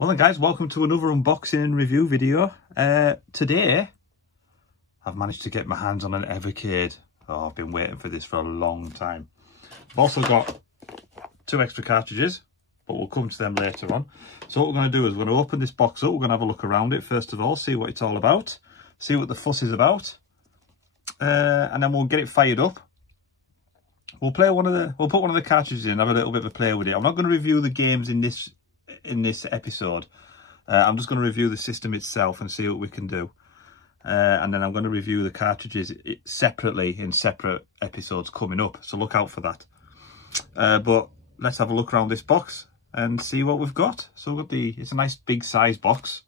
Well then guys, welcome to another unboxing and review video. Today, I've managed to get my hands on an Evercade. Oh, I've been waiting for this for a long time. I've also got 2 extra cartridges, but we'll come to them later on. So what we're going to do is we're going to open this box up, we're going to have a look around it first of all, see what it's all about, see what the fuss is about, and then we'll get it fired up. We'll put one of the cartridges in, have a little bit of a play with it. I'm not going to review the games in this episode. I'm just going to review the system itself and see what we can do, and then I'm going to review the cartridges separately in separate episodes coming up, so look out for that. But let's have a look around this box and see what we've got. So we've got it's a nice big size box.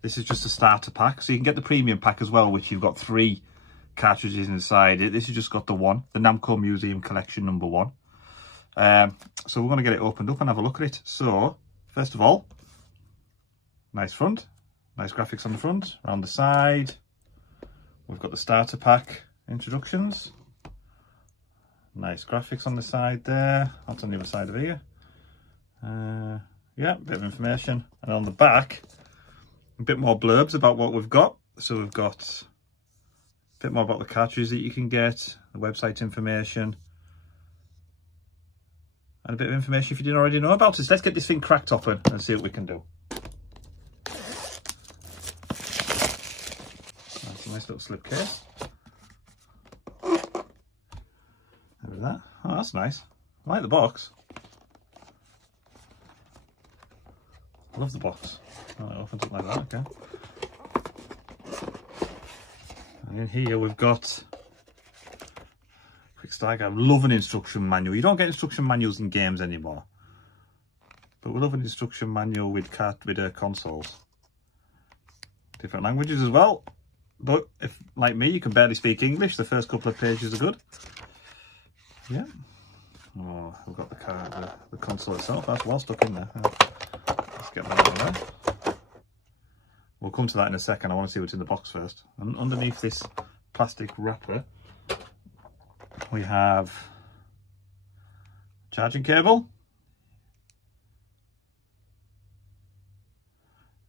This is just a starter pack, so you can get the premium pack as well, which you've got 3 cartridges inside it. This has just got the one, the Namco Museum Collection number 1. So we're going to get it opened up and have a look at it. So first of all, nice front, nice graphics on the front. Around the side we've got the starter pack introductions, nice graphics on the side there. That's on the other side of here. Yeah, a bit of information, and on the back a bit more blurbs about what we've got. So we've got a bit more about the cartridges that you can get, the website information, and a bit of information if you didn't already know about it. So let's get this thing cracked open and see what we can do. That's a nice little slipcase. There's that. Oh, that's nice. I like the box. I love the box. Oh, it opens up like that, okay. And in here we've got quick start guide. I love an instruction manual. You don't get instruction manuals in games anymore, but we love an instruction manual with consoles. Different languages as well, but if like me you can barely speak English, the first couple of pages are good. Yeah. Oh, we've got the console itself. That's well stuck in there. Let's get that out of there. We'll come to that in a second. I want to see what's in the box first. And underneath this plastic wrapper we have charging cable.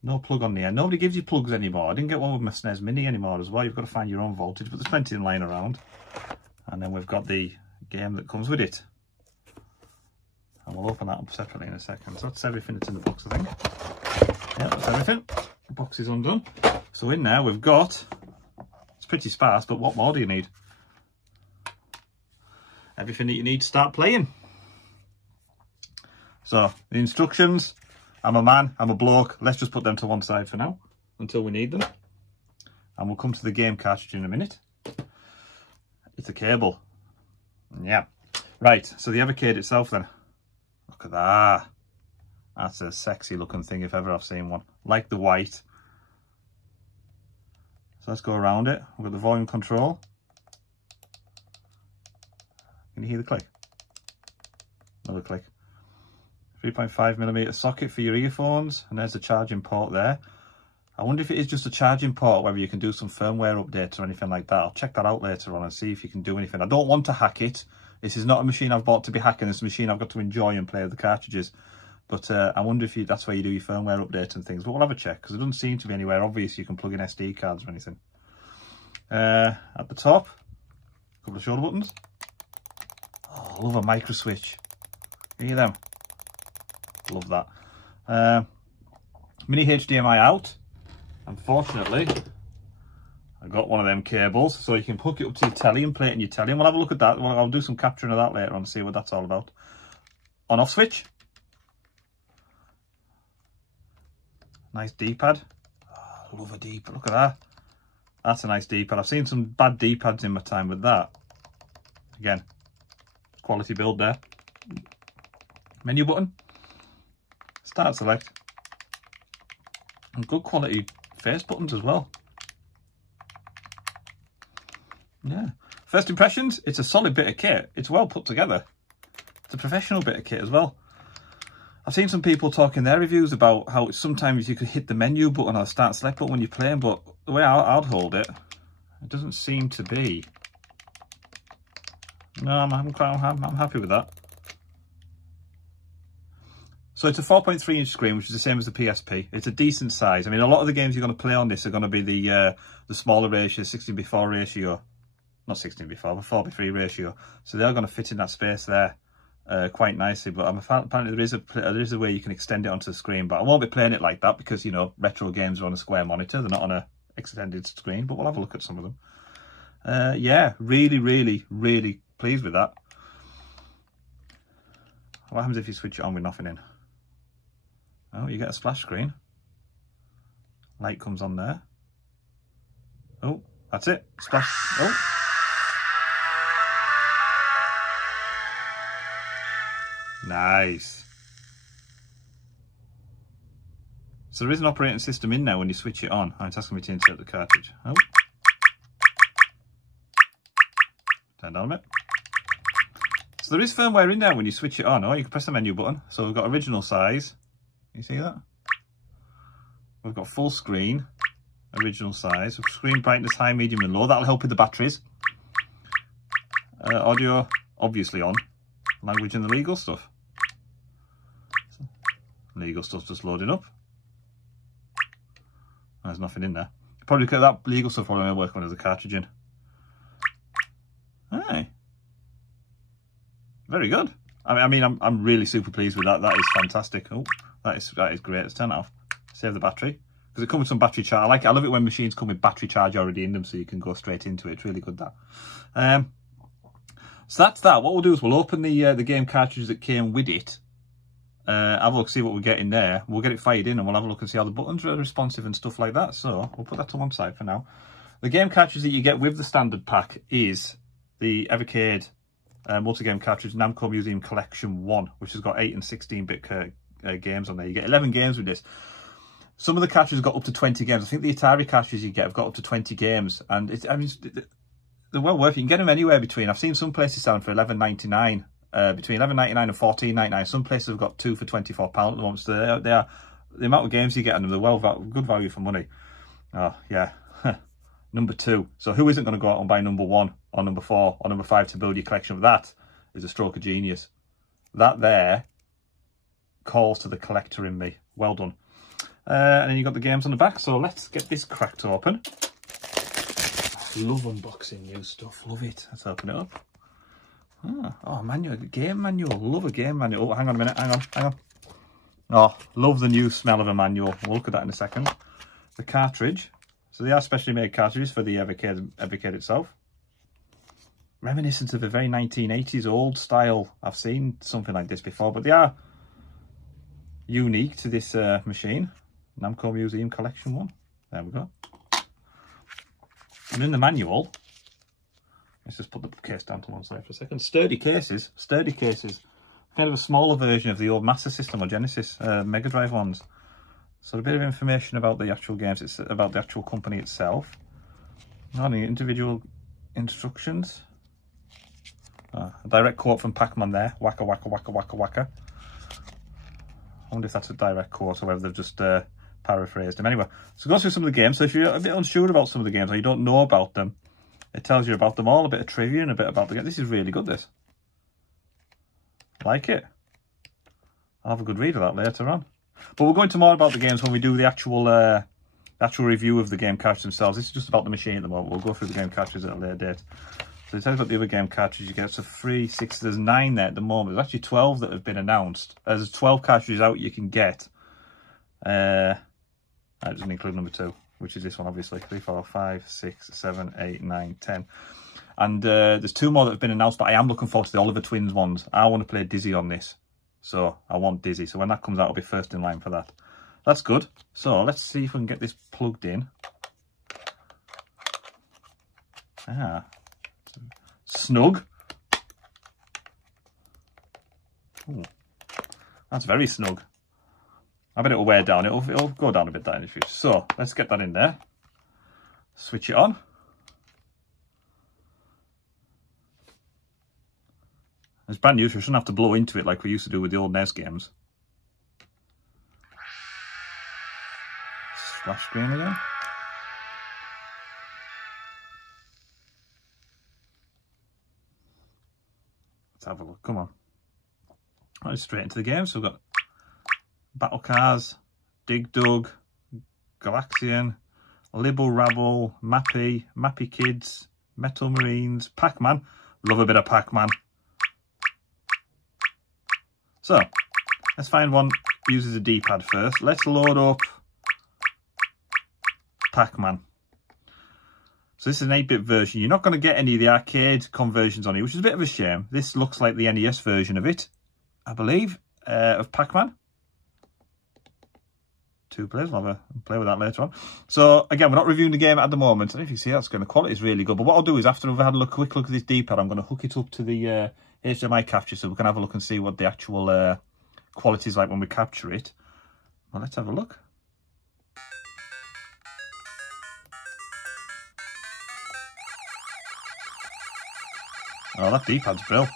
No plug on the end. Nobody gives you plugs anymore. I didn't get one with my SNES Mini anymore as well. You've got to find your own voltage, but there's plenty in lying around. And then we've got the game that comes with it. And we'll open that up separately in a second. So that's everything that's in the box, I think. Yeah, that's everything. The box is undone. So in there we've got, it's pretty sparse, but what more do you need? Everything that you need to start playing. So the instructions, I'm a man, I'm a bloke, let's just put them to one side for now until we need them, and we'll come to the game cartridge in a minute. It's a cable. Yeah, right, so the Evercade itself then, look at that. That's a sexy looking thing if ever I've seen one. Like the white. So let's go around it. We've got the volume control. Can you hear the click? Another click. 3.5mm socket for your earphones, and there's the charging port there. I wonder if it is just a charging port, whether you can do some firmware updates or anything like that. I'll check that out later on and see if you can do anything. I don't want to hack it. This is not a machine I've bought to be hacking. It's a machine I've got to enjoy and play with the cartridges. But I wonder if that's where you do your firmware updates and things. But we'll have a check, because it doesn't seem to be anywhere obvious you can plug in SD cards or anything. At the top, a couple of shoulder buttons. Oh, I love a micro switch. Hear them? Love that. Mini HDMI out. Unfortunately, I got one of them cables, so you can hook it up to your telly and play it in your telly. And we'll have a look at that. I'll do some capturing of that later on and see what that's all about. On-off switch. Nice D-pad. Oh, I love a D-pad. Look at that. That's a nice D-pad. I've seen some bad D-pads in my time with that. Again, quality build there. Menu button. Start select. And good quality face buttons as well. Yeah. First impressions, it's a solid bit of kit. It's well put together. It's a professional bit of kit as well. I've seen some people talk in their reviews about how sometimes you could hit the menu button or start select button when you're playing, but the way I'd hold it, it doesn't seem to be. No, I'm happy with that. So it's a 4.3-inch screen, which is the same as the PSP. It's a decent size. I mean, a lot of the games you're going to play on this are going to be the smaller ratio, 16:4 ratio. Not 16:4, but 4:3 ratio. So they're going to fit in that space there quite nicely. But apparently there is a way you can extend it onto the screen. But I won't be playing it like that because, you know, retro games are on a square monitor. They're not on a extended screen. But we'll have a look at some of them. Yeah, really, really, really pleased with that. What happens if you switch it on with nothing in? Oh, you get a splash screen. Light comes on there. Oh, that's it. Splash. Oh. Nice. So there is an operating system in there when you switch it on. Oh, it's asking me to insert the cartridge. Oh. Turn down a bit. So there is firmware in there when you switch it on. Oh, you can press the menu button. So we've got original size. You see that? We've got full screen, original size, screen brightness, high, medium and low. That'll help with the batteries. Audio, obviously on. Language and the legal stuff. Legal stuff's just loading up. There's nothing in there. Probably because that legal stuff probably won't work when there's a cartridge in. Hey. Very good. I mean, I'm really super pleased with that. That is fantastic. Oh, that is great. Let's turn it off. Save the battery. Because it comes with some battery charge. I like it. I love it when machines come with battery charge already in them so you can go straight into it. It's really good, that. So that's that. What we'll do is we'll open the game cartridges that came with it. Have a look, see what we get in there. We'll get it fired in and we'll have a look and see how the buttons are responsive and stuff like that. So we'll put that to one side for now. The game cartridge that you get with the standard pack is the Evercade multi-game cartridge Namco Museum Collection 1, which has got 8 and 16-bit games on there. You get 11 games with this. Some of the cartridges got up to 20 games. I think the Atari cartridges you get have got up to 20 games. And they're well worth it. You can get them anywhere between, I've seen some places selling for $11.99, between $11.99 and $14.99. Some places have got 2 for £24 at the moment. So they are, the amount of games you get on them, they're good value for money. Oh, yeah. Number 2. So who isn't going to go out and buy number 1 or number 4 or number 5 to build your collection? That is a stroke of genius. That there calls to the collector in me. Well done. And then you've got the games on the back. So let's get this cracked open. Love unboxing new stuff. Love it. Let's open it up. Oh, manual. Game manual. Love a game manual. Oh, hang on a minute. Hang on. Oh, love the new smell of a manual. We'll look at that in a second. The cartridge. So they are specially made cartridges for the Evercade itself. Reminiscent of a very 1980s old style. I've seen something like this before, but they are unique to this machine. Namco Museum Collection 1. There we go. And in the manual, let's just put the case down to one side for a second. Sturdy cases. Kind of a smaller version of the old Master System or Genesis Mega Drive ones. So a bit of information about the actual games, it's about the actual company itself. Not any individual instructions. A direct quote from Pac-Man there. Waka waka waka waka waka. I wonder if that's a direct quote or whether they've just paraphrased them. Anyway, so go through some of the games. So if you're a bit unsure about some of the games or you don't know about them, it tells you about them all, a bit of trivia and a bit about the game. This is really good, this. Like it. I'll have a good read of that later on. But we'll go into more about the games when we do the actual review of the game cartridges themselves. This is just about the machine at the moment. We'll go through the game cartridges at a later date. So it tells you about the other game cartridges you get. So 3, 6, there's 9 there at the moment. There's actually 12 that have been announced. There's 12 cartridges out you can get. That doesn't include number 2, which is this one, obviously. 3, 4, 5, 6, 7, 8, 9, 10. And there's 2 more that have been announced, but I am looking forward to the Oliver Twins ones. I want to play Dizzy on this. So I want Dizzy. So when that comes out, I'll be first in line for that. That's good. So let's see if we can get this plugged in. Snug. Ooh, that's very snug. I bet it'll wear down. It'll go down a bit that in the future. So let's get that in there. Switch it on. It's brand new, so we shouldn't have to blow into it like we used to do with the old NES games. Splash screen again. Let's have a look. Come on. Right, straight into the game. So we've got Battle Cars, Dig Dug, Galaxian, Libble Rabble, Mappy, Mappy Kids, Metal Marines, Pac-Man. Love a bit of Pac-Man. So, let's find one that uses a D-pad first. Let's load up Pac-Man. So this is an 8-bit version. You're not going to get any of the arcade conversions on it, which is a bit of a shame. This looks like the NES version of it, I believe, of Pac-Man. 2 players, I'll have a play with that later on. So again, we're not reviewing the game at the moment. I don't know if you can see that's going to quality is really good. But what I'll do is after I've had a quick look at this D-pad, I'm going to hook it up to the HDMI capture so we can have a look and see what the actual quality is like when we capture it. Well, let's have a look. Oh, that D-pad's brilliant.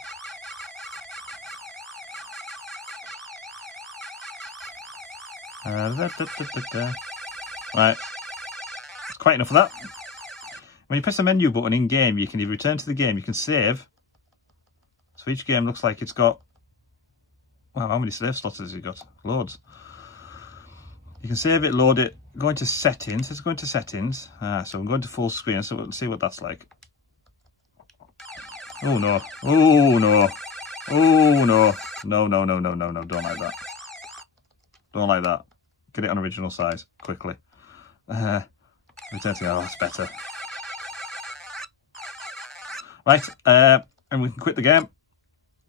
Right, it's quite enough of that. When you press the menu button in game, you can either return to the game, you can save. So each game looks like it's got, wow, how many save slots has it got? Loads. You can save it, load it, go into settings. Let's go into settings. So I'm going to full screen, so we'll see what that's like. Oh no, oh no, oh no, no, no, no, no, no, no, don't like that. Don't like that. Get it on original size, quickly. Return to, oh, that's better. Right, and we can quit the game.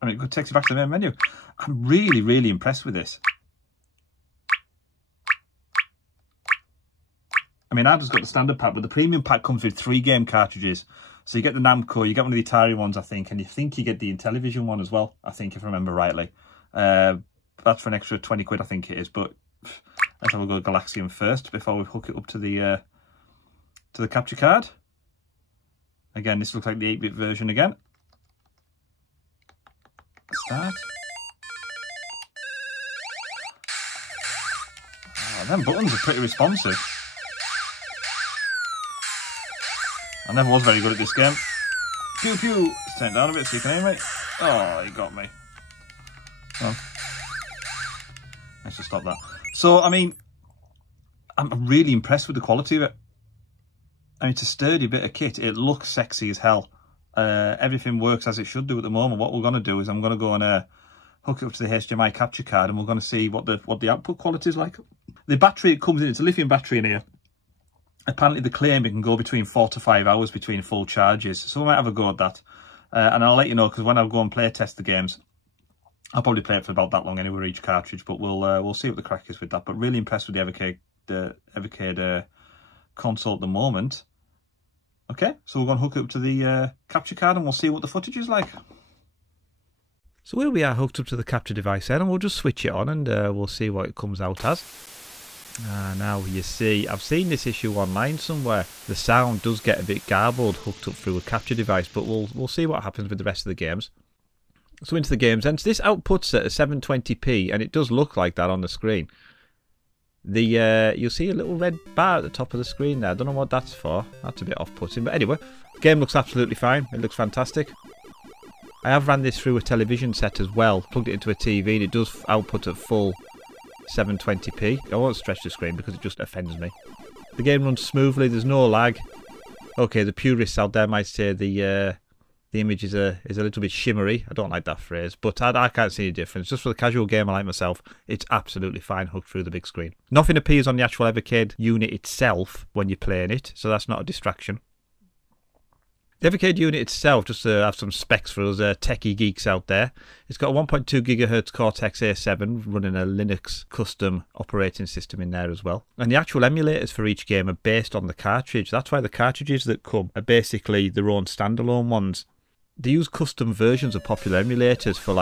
And it takes you back to the main menu. I'm really, really impressed with this. I mean, I've just got the standard pack, but the premium pack comes with 3 game cartridges. So you get the Namco, you get one of the Atari ones, I think, and you think you get the Intellivision one as well, I think, if I remember rightly. That's for an extra 20 quid, I think it is. But let's have a go at Galaxian first before we hook it up to the capture card. Again, this looks like the 8-bit version again. Start. Oh, them buttons are pretty responsive. I never was very good at this game. Pew pew! Let's turn it down a bit so you can hear me. Oh, you got me. Oh. Let's just stop that. So, I mean, I'm really impressed with the quality of it. I mean, it's a sturdy bit of kit. It looks sexy as hell. Everything works as it should do at the moment. What we're going to do is I'm going to go and hook it up to the HDMI capture card, and we're going to see what the output quality is like. The battery it comes in, it's a lithium battery in here. Apparently the claim it can go between 4 to 5 hours between full charges, so we might have a go at that. And I'll let you know, because when I go and play test the games, I'll probably play it for about that long anyway, each cartridge. But we'll see what the crack is with that. But really impressed with the Evercade console at the moment. Okay, so we're going to hook it up to the capture card, and we'll see what the footage is like. So here we are hooked up to the capture device then, and we'll just switch it on, and we'll see what it comes out as. Now you see, I've seen this issue online somewhere. The sound does get a bit garbled hooked up through a capture device, but we'll see what happens with the rest of the games. So into the games, and this outputs at a 720p, and it does look like that on the screen. You'll see a little red bar at the top of the screen there. I don't know what that's for. That's a bit off-putting, but anyway, the game looks absolutely fine. It looks fantastic. I have ran this through a television set as well. Plugged it into a TV, and it does output at full 720p. I won't stretch the screen because it just offends me. The game runs smoothly, there's no lag. Okay, the purists out there might say the image is a little bit shimmery. I don't like that phrase, but I can't see any difference. Just for the casual gamer like myself, it's absolutely fine hooked through the big screen. Nothing appears on the actual Evercade unit itself when you're playing it, so that's not a distraction. The Evercade unit itself, just to have some specs for us techie geeks out there, it's got a 1.2 GHz Cortex A7 running a Linux custom operating system in there as well. And the actual emulators for each game are based on the cartridge. That's why the cartridges that come are basically their own standalone ones. They use custom versions of popular emulators for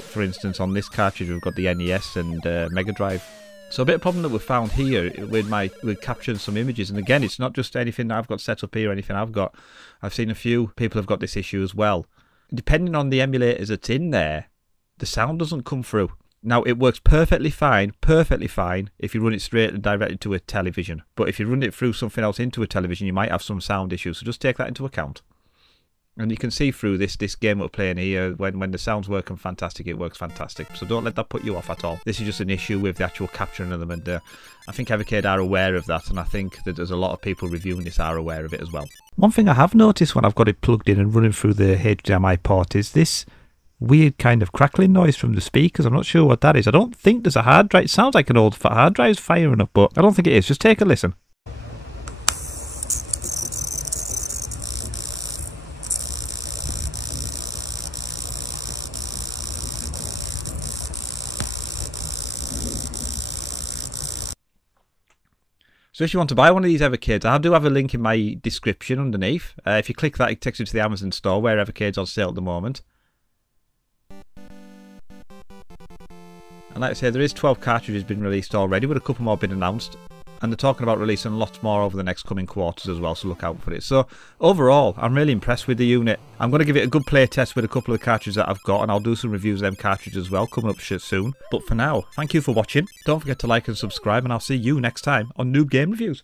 for instance on this cartridge we've got the NES and Mega Drive. So a bit of problem that we've found here with capturing some images, and again it's not just anything that I've got set up here or anything I've got. I've seen a few people have got this issue as well. Depending on the emulators that's in there, the sound doesn't come through. Now it works perfectly fine if you run it straight and directly to a television. But if you run it through something else into a television, you might have some sound issues, so just take that into account. And you can see through this game we're playing here, when the sound's working fantastic, it works fantastic. So don't let that put you off at all. This is just an issue with the actual capturing of them, and I think Evercade are aware of that, and I think that there's a lot of people reviewing this are aware of it as well. One thing I have noticed when I've got it plugged in and running through the HDMI port is this weird kind of crackling noise from the speakers. I'm not sure what that is. I don't think there's a hard drive. It sounds like an old hard drive's firing up, but I don't think it is. Just take a listen. So if you want to buy one of these Evercades, I do have a link in my description underneath. If you click that, it takes you to the Amazon store where Evercade's on sale at the moment. And like I say, there is 12 cartridges been released already, with a couple more been announced. And they're talking about releasing lots more over the next coming quarters as well, so look out for it. So overall, I'm really impressed with the unit. I'm going to give it a good play test with a couple of cartridges that I've got, and I'll do some reviews of them cartridges as well, coming up soon. But for now, thank you for watching. Don't forget to like and subscribe, and I'll see you next time on Noob Game Reviews.